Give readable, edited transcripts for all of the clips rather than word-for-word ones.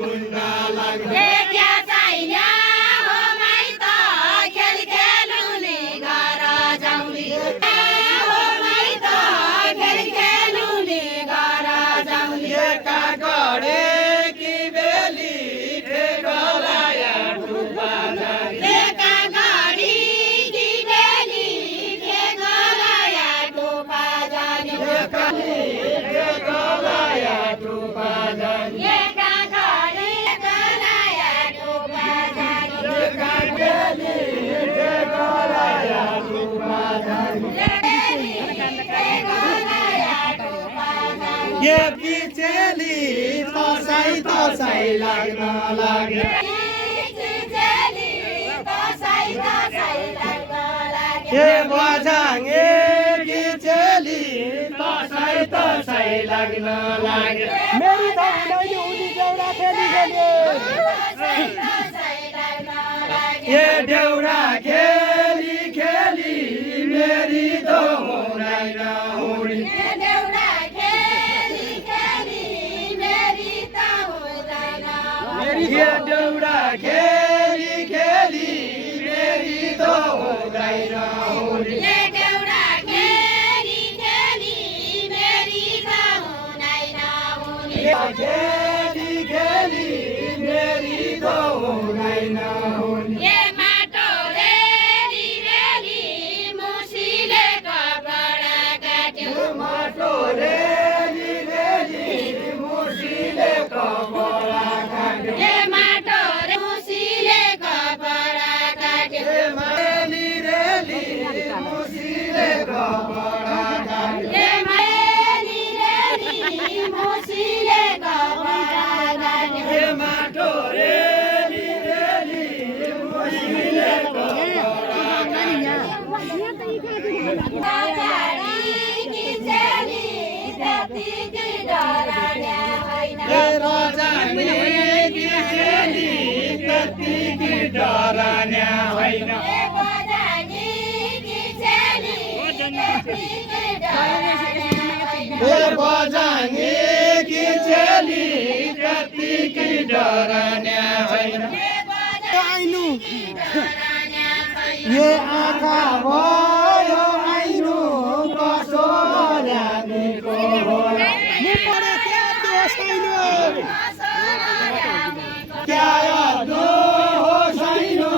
गुन्न लाग्ने देखिया छैन हो माइत खेल खेलुने घर जाउली हो माइत खेल खेलुने घर जाउली एका गडे कि बेली ठेगलाया टुपा जाने एका गाडी कि बेली ठेगलाया टोपा जाने ठेगलाया टुपा जाने एका गाडी ठेगलाया टोपा जाने एका बेली ठेगलाया टुपा जाने ये बिचेली तसाई लाग्न लाग्यो ये बजाङे बिचेली तसाई लाग्न लाग्यो मेरी त हुँदैन उनी देउरा खेली खेल्यो ये देउरा खेली खेली मेरी त हुँदैन उनी ये देउरा खेली खेली मेरी त हुँदैन उनी खेली खेली मेरी त हुँदैन उनी माटो रेली रेली मुसीले कपडा काट्यो रेली रेली मुसीले कपडा काट्यो ये माटो रेली रेली मुसीले कपडा ये राजाले बिचेली कतिकी डरान्या होइन ये बजाङे बिचेली कतिकी डरान्या होइन आइनु ये आँखा भयो आइनु कसो ल्यानेको होला क्या यादो हो साइनो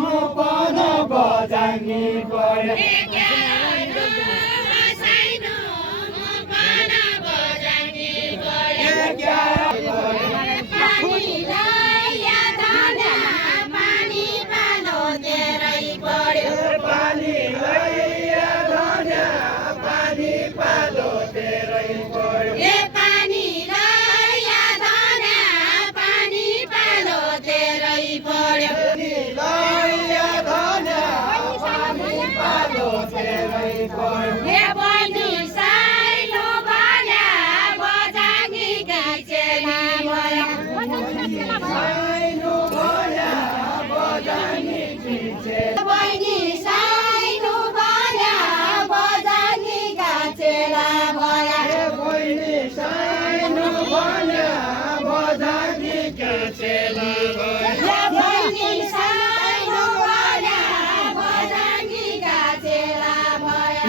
म पद बजाङ्गे पर्यो पानी लैया धन्या पानी पालो तेरै पर्यो लैया धन्या पानी पालो तेरै पर्यो साइनो भया बजानी पिछे बहिनी साइनो भया बजानी केचेला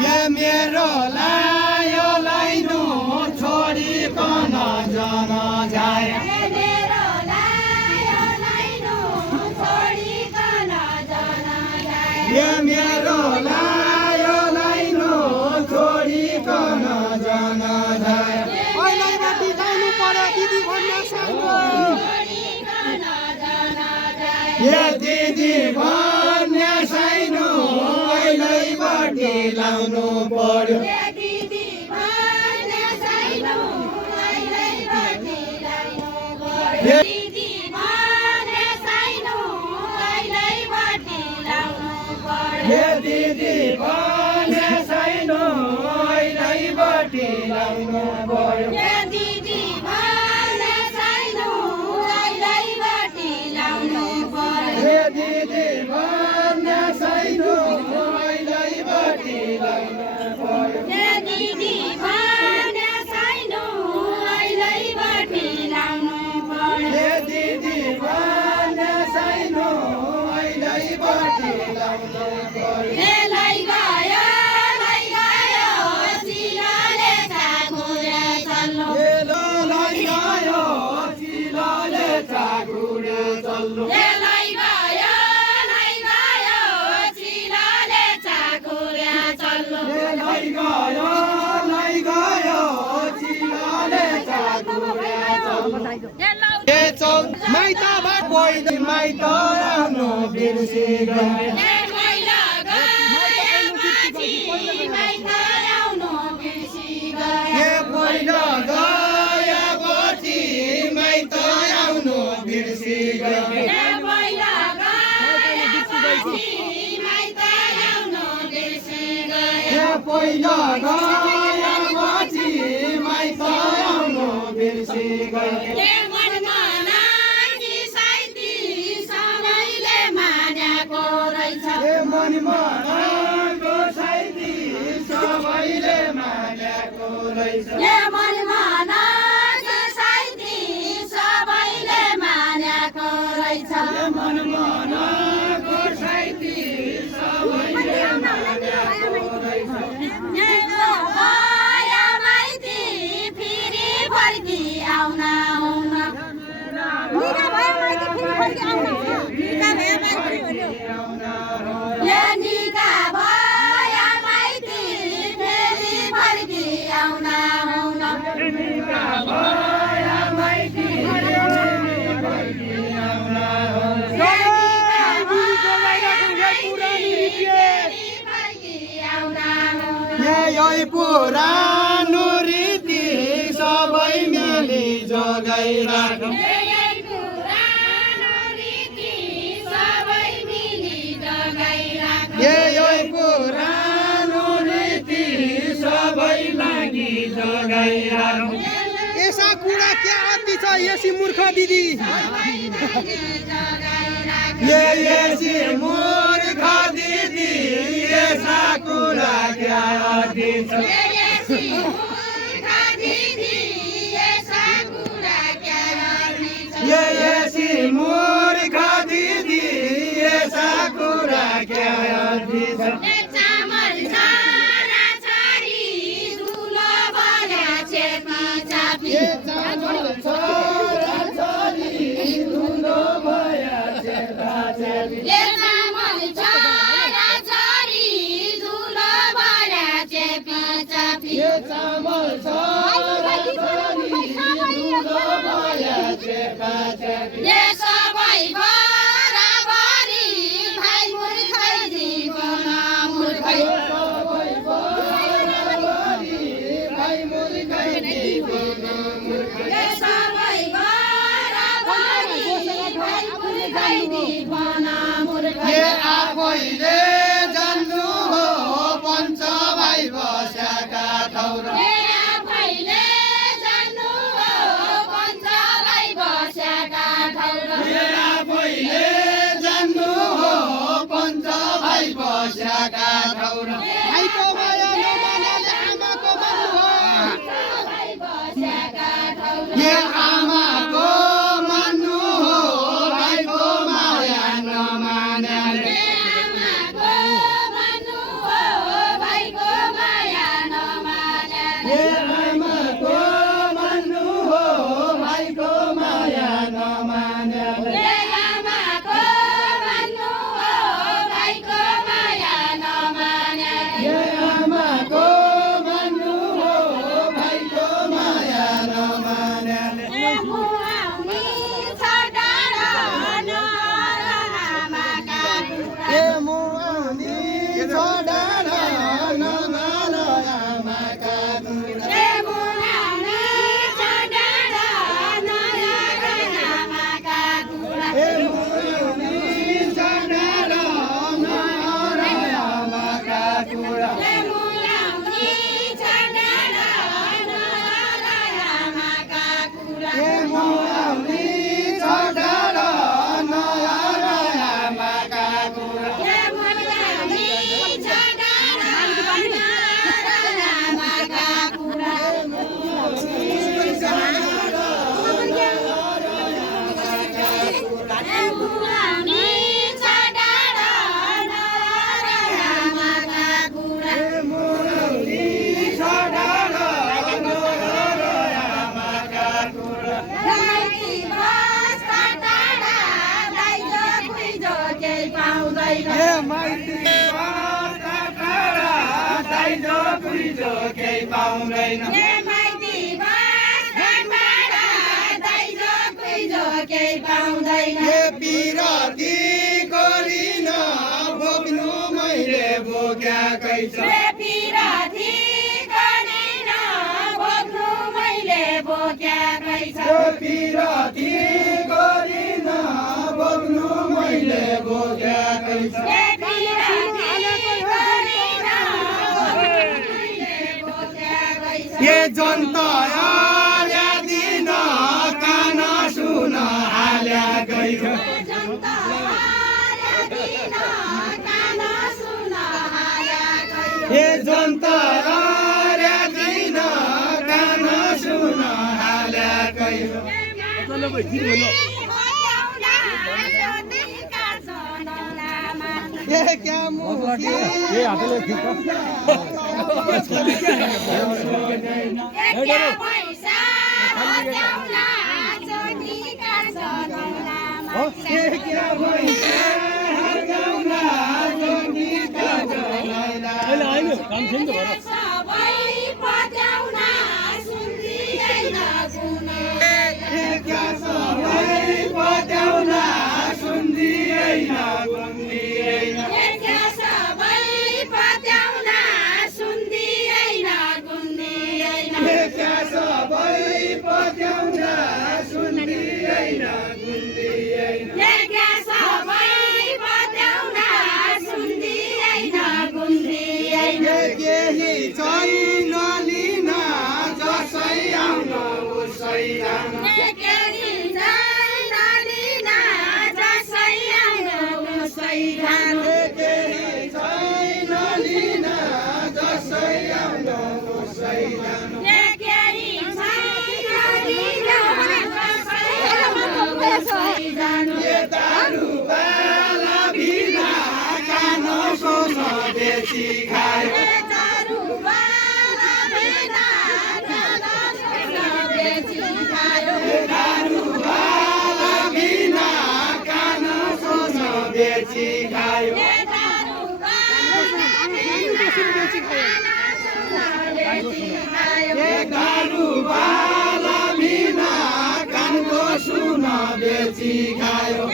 ये मेरो लायो लाइनो छोडिकन जान जाए ये मेरो लायो लाइनो छोडिकन जान जाए अहिले जानु पर्यो दिदी भन्न सानो ये दिदी भन्ने साइनो अहिलेबाटै लाउनु पर्यो ये दिदी भन्ने साइनो अहिलेबाटै लाउनु पर्यो ये दिदी भन्ने साइनो अहिलेबाटै लाउनु पर्यो ये लै गयो चिलाले चाखुरे चल्लो लै गयो चिलाले चाखुरे चल्लो लै गयो चिलाले चाखुरे चल्लो लै गयो चिलाले चाखुरे चल्लो माइतबाट पहिलो माइत आउनु बिर्सी गए पहिलो गएपछि माइत आउनु बिर्सी गए पहिलो गएपछि माइत आउनु बिर्सी गए मनमा साइती सबैले मानेको रहेछ मनमा साइती सबैले मानेको रहेछ फेरि फर्की आउन निका भया माइती फेरि फर्की आउन यही पुरानो रीति सबै मिली जोगाइराख यही पुरानो रीति सबै लागि जोगाइराख ऐसा कुरा क्या आती छ यसी मूर्ख दिदी यसी मूर्ख दिदी ऐसा कुरा क्या आती छ यसी मूर्ख दिदी ऐसा कुरा क्या आती छ आफैले जान्नु हो पञ्च भाइ बसेका ठाउँ आफैले जान्नु हो पञ्च भाइ बसेका ठाउँ आफैले जान्नु हो पञ्च भाइ बसेका ठाउँ भाइको माया नमानेले आमाको मान्नु हो आमाको मान्नु हो भाइको माया कुइजो केही पाउँदैन ए माइती बसबाट दाइजो कुइजो केही पाउँदैन ए पिरती गरिन भोग्नु मैले भोग्याकै छ ए पिरती गरिन भोग्नु मैले भोग्याकै छ ए पिरती गरिन भोग्नु मैले भोग्याकै छ ए पिरती गरिन भोग्नु मैले भोग्याकै छ ए जन्तया दिन कान सुन हाल्याकै छ ए जन्तया दिन कान सुन हाल्याकै छ ये क्या मुखी ए क्या भइस हर्काउला जोगीका जलाइला ए क्या सबै पत्याउला सुन्दिएन गुन्दिएन ए क्या सबै पत्याउला सुन्दिएन गुन्दिएन केही छैन लिन जसै आउन उसै जान केही छैन लिन जसै आउन उसै जान ए दारु बाला बिना कान सोस बेची खायो दारु बाला बिना कान सोस बेची खायो ए दारु बाला बिना कानको सुन बेची खायो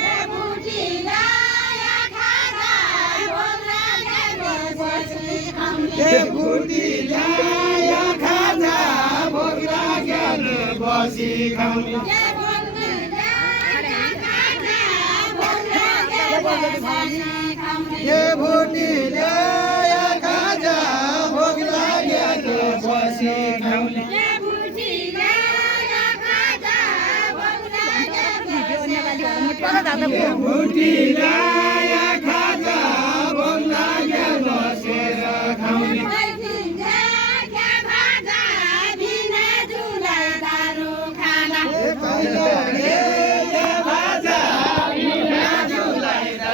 ए बुटी ल्याया खाजा भोग लागेर बसी खाउने ए बुटी ल्याया खाजा भोग लागेर बसी खाउने ए बुटी ल्याया